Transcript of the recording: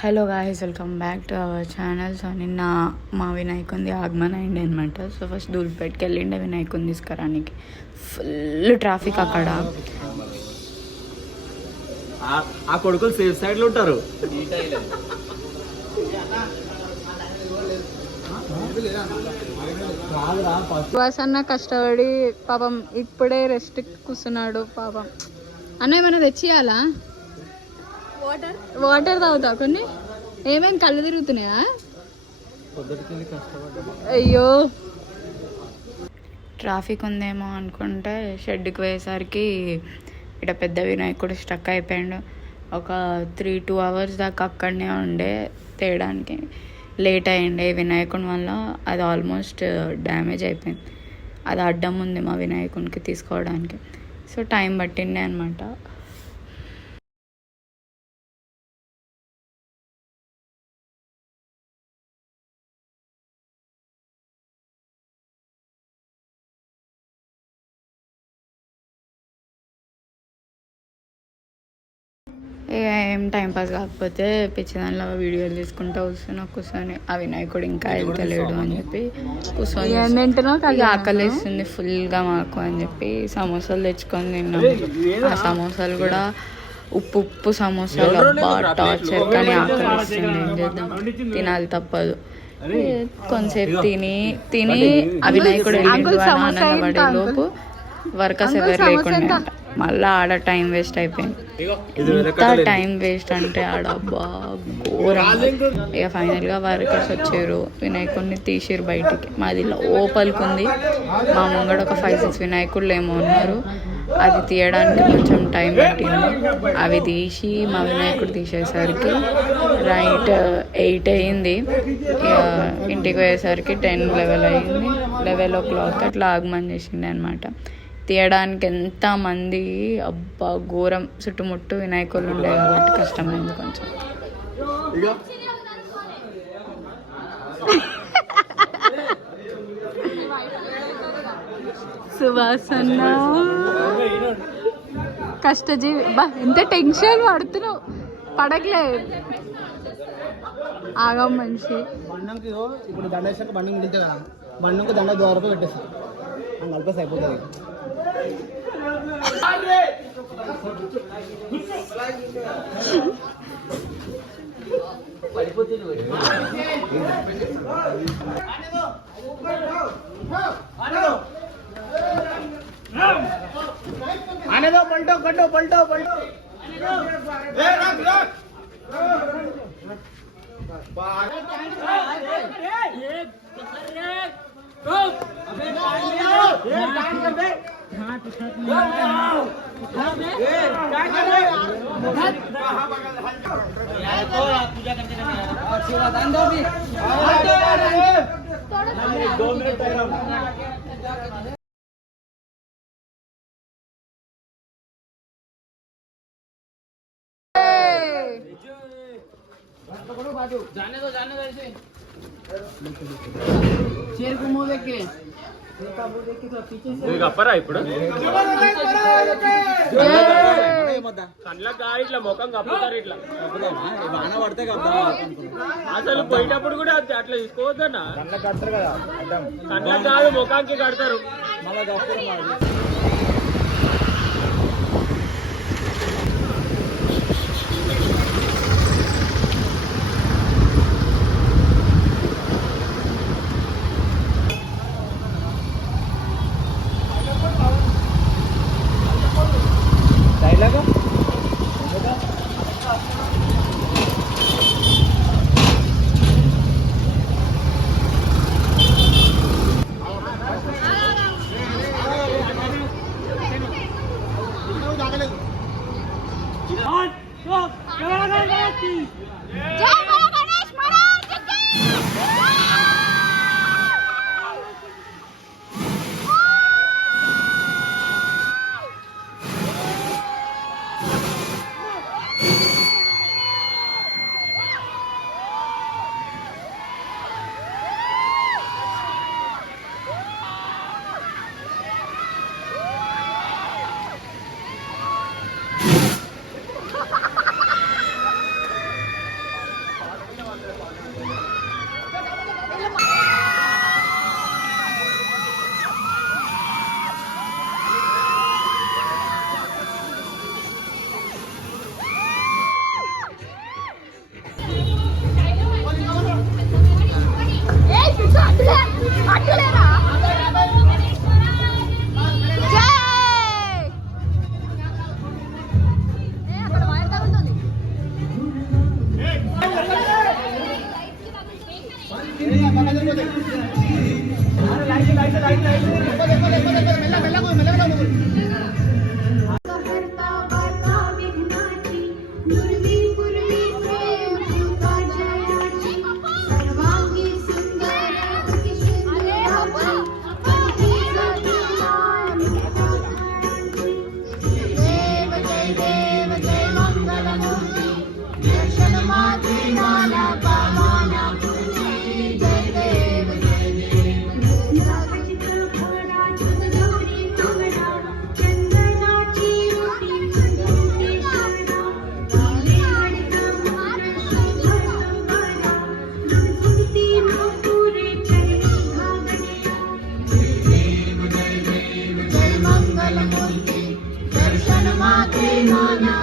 Hello guys, welcome back to our channel. So నిన్న మా వినాయకుంది ఆగమన అయింది అనమాట. సో ఫస్ట్ ధూల్పేట్కి వెళ్ళిండే వినాయకుని తీసుకురానికి. ఫుల్ ట్రాఫిక్ అక్కడ. ఆ కొడుకులు సేఫ్ సైడ్ లో ఉంటారు. అన్న కష్టపడి పాపం ఇప్పుడే రెస్ట్ కూర్చున్నాడు పాపం. అన్న ఏమైనా తెచ్చియాలా? వాటర్ తాగుతా కొన్ని. ఏమేమి కళ్ళు తిరుగుతున్నాయా? అయ్యో, ట్రాఫిక్ ఉందేమో అనుకుంటే షెడ్కి పోయేసరికి ఇక్కడ పెద్ద వినాయకుడు స్టక్ అయిపోయాడు. ఒక 3-2 అవర్స్ దాకా అక్కడనే ఉండే. తేయడానికి లేట్ అయ్యిండే వినాయకుని వల్ల. అది ఆల్మోస్ట్ డ్యామేజ్ అయిపోయింది. అది అడ్డం ఉంది మా వినాయకునికి తీసుకోవడానికి. సో టైం పట్టిండే అనమాట. ఏం టైంపాస్ కాకపోతే పిచ్చిదానిలో వీడియోలు తీసుకుంటూ కూర్చొని ఆ వినాయకుడు ఇంకా వెళ్తలేడు అని చెప్పి కూర్చొని ఆకలిస్తుంది ఫుల్గా మాకు అని చెప్పి సమోసాలు తెచ్చుకొని తిన్నాం. ఆ సమోసాలు కూడా ఉప్పు సమోసాలు. అబ్బా టార్చర్, కానీ ఆకలిస్తుంది. ఏం చేద్దాం, తినాలి తప్పదు. కొంచెంసేపు తిని ఆ వినాయకుడు వెళ్ళిండు అని ఆనందపడే లోపు వర్కర్స్ ఎవరు లేకుండా మళ్ళీ ఆడ టైం వేస్ట్ అయిపోయింది. ఎంత టైం వేస్ట్ అంటే ఆడ అబ్బా ఘోరం. ఇక ఫైనల్గా వర్కర్స్ వచ్చారు, వినాయకుడిని తీసిరు బయటికి. మాది లోపలికి ఉంది. మా ముంగడ ఒక 5-6 వినాయకుళ్ళు ఏమో ఉన్నారు. అది తీయడానికి కొంచెం టైం పట్టింది. అవి తీసి మా వినాయకుడు తీసేసరికి రైట్ 8 అయింది. ఇక ఇంటికి పోయేసరికి 10-11 అయింది. 11 o'clock అట్లా ఆగమని చేసిండే అనమాట. తీయడానికి ఎంతమంది, అబ్బా ఘోరం. చుట్టుముట్టు వినాయకులు ఉండే కాబట్టి కష్టమైంది కొంచెం. సువాసన కష్టజీవి. బా ఎంత టెన్షన్ పడుతున్నావు, పడకలే ఆగం మనిషి. బండంకి ఇప్పుడు దండ వేసాక బండి మిగిలితే కదా, బండంకు దండ దూరపు పెట్టేస్తాం, కలిపేసి అయిపోతుంది. అనేదో పల్టో కట్టో పల్టో పల్టో जाने दो ऐसे शेर को मुंह देख के అప్పరా ఇప్పుడు కళ్ళ ఇట్లా ముఖం కప్పుతారు. ఇట్లా వాన పడితే అసలు పోయేటప్పుడు కూడా అట్లా తీసుకోవద్దన్నా. కళ్ళ కాదు ముఖానికి కడతారు. मंगलमूर्ति दर्शन माते माना